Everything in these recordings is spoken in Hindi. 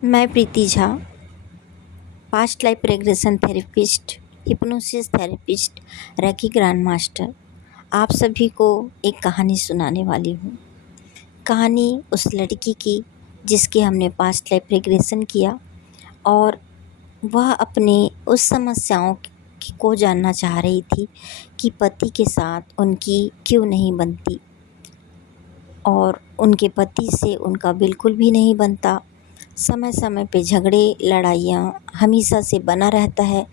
मैं Preeti Jha, past life regression therapist, hypnosis therapist, reiki grand master, आप सभी को एक कहानी सुनाने वाली हूँ। कहानी उस लड़की की जिसकी हमने पास्ट लाइफ रेग्रेशन किया और वह अपनी उस समस्याओं को जानना चाह रही थी कि पति के साथ उनकी क्यों नहीं बनती और उनके पति से उनका बिल्कुल भी नहीं बनता। समय समय पे झगड़े लड़ाइयाँ हमेशा से बना रहता है।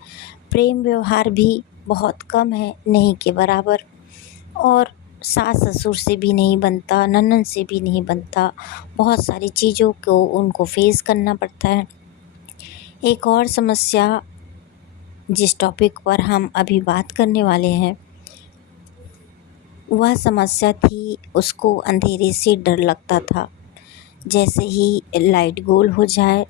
प्रेम व्यवहार भी बहुत कम है, नहीं के बराबर। और सास ससुर से भी नहीं बनता, ननद से भी नहीं बनता। बहुत सारी चीज़ों को उनको फेस करना पड़ता है। एक और समस्या जिस टॉपिक पर हम अभी बात करने वाले हैं, वह समस्या थी उसको अंधेरे से डर लगता था। जैसे ही लाइट गोल हो जाए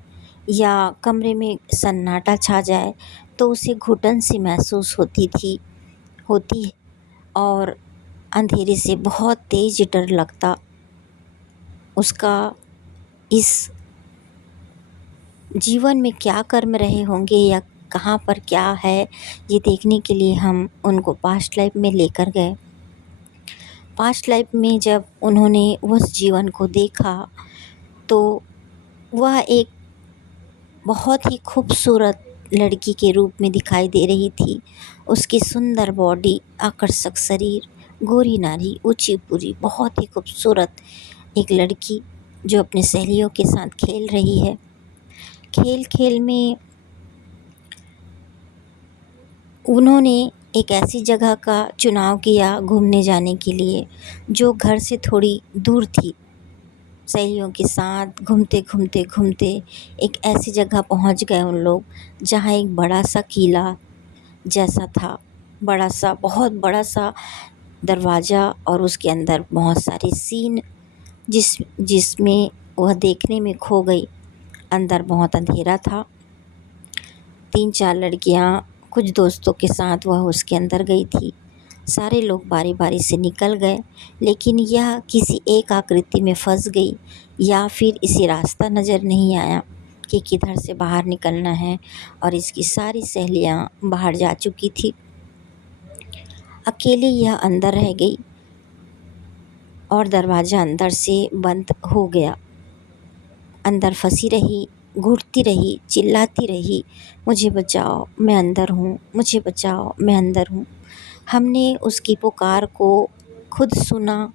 या कमरे में सन्नाटा छा जाए तो उसे घुटन सी महसूस होती और अंधेरे से बहुत तेज डर लगता। उसका इस जीवन में क्या कर्म रहे होंगे या कहाँ पर क्या है, ये देखने के लिए हम उनको पास्ट लाइफ में लेकर गए। पास्ट लाइफ में जब उन्होंने उस जीवन को देखा तो वह एक बहुत ही खूबसूरत लड़की के रूप में दिखाई दे रही थी। उसकी सुंदर बॉडी, आकर्षक शरीर, गोरी नारी, ऊंची पूरी, बहुत ही खूबसूरत एक लड़की जो अपने सहेलियों के साथ खेल रही है। खेल खेल में उन्होंने एक ऐसी जगह का चुनाव किया घूमने जाने के लिए जो घर से थोड़ी दूर थी। सहेलियों के साथ घूमते एक ऐसी जगह पहुंच गए उन लोग जहां एक बड़ा सा किला जैसा था, बहुत बड़ा सा दरवाज़ा और उसके अंदर बहुत सारे सीन जिसमें वह देखने में खो गई। अंदर बहुत अंधेरा था। 3-4 लड़कियां कुछ दोस्तों के साथ वह उसके अंदर गई थी। सारे लोग बारी बारी से निकल गए, लेकिन यह किसी एक आकृति में फंस गई या फिर इसे रास्ता नज़र नहीं आया कि किधर से बाहर निकलना है और इसकी सारी सहेलियां बाहर जा चुकी थी। अकेली यह अंदर रह गई और दरवाज़ा अंदर से बंद हो गया। अंदर फंसी रही, घुटती रही, चिल्लाती रही, मुझे बचाओ, मैं अंदर हूँ, मुझे बचाओ, मैं अंदर हूँ। हमने उसकी पुकार को खुद सुना,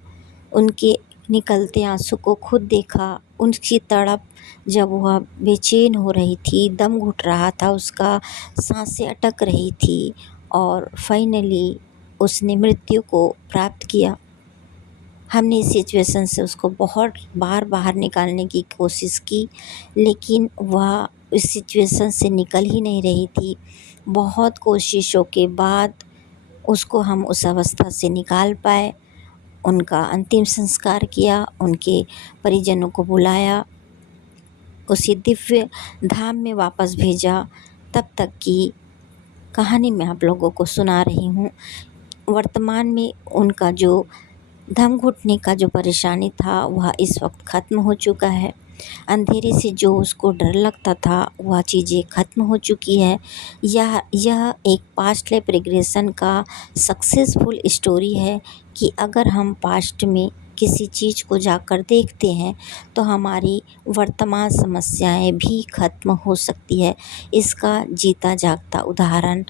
उनके निकलते आंसू को खुद देखा, उनकी तड़प जब वह बेचैन हो रही थी, दम घुट रहा था उसका, सांसें अटक रही थी और फाइनली उसने मृत्यु को प्राप्त किया। हमने इस सिचुएशन से उसको बहुत बार बाहर निकालने की कोशिश की, लेकिन वह इस सिचुएशन से निकल ही नहीं रही थी। बहुत कोशिशों के बाद उसको हम उस अवस्था से निकाल पाए। उनका अंतिम संस्कार किया, उनके परिजनों को बुलाया, उसे दिव्य धाम में वापस भेजा। तब तक की कहानी मैं आप लोगों को सुना रही हूँ। वर्तमान में उनका जो दम घुटने का जो परेशानी था वह इस वक्त ख़त्म हो चुका है। अंधेरे से जो उसको डर लगता था वह चीज़ें ख़त्म हो चुकी है। यह एक पास्ट लाइफ रिग्रेशन का सक्सेसफुल स्टोरी है कि अगर हम पास्ट में किसी चीज़ को जाकर देखते हैं तो हमारी वर्तमान समस्याएं भी ख़त्म हो सकती है। इसका जीता जागता उदाहरण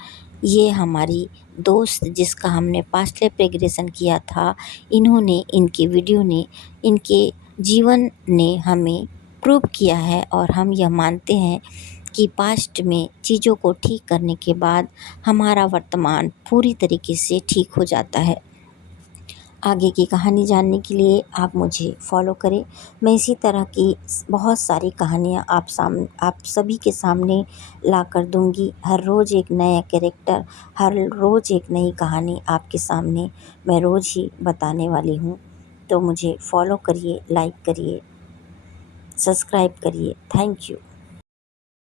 ये हमारी दोस्त जिसका हमने पास्ट लाइफ रिग्रेशन किया था, इनके वीडियो ने, इनके जीवन ने हमें प्रूव किया है और हम यह मानते हैं कि पास्ट में चीज़ों को ठीक करने के बाद हमारा वर्तमान पूरी तरीके से ठीक हो जाता है। आगे की कहानी जानने के लिए आप मुझे फॉलो करें। मैं इसी तरह की बहुत सारी कहानियाँ आप सभी के सामने लाकर दूंगी। हर रोज़ एक नया कैरेक्टर, हर रोज़ एक नई कहानी आपके सामने मैं रोज़ ही बताने वाली हूँ। तो मुझे फॉलो करिए, लाइक करिए, सब्सक्राइब करिए। Thank you.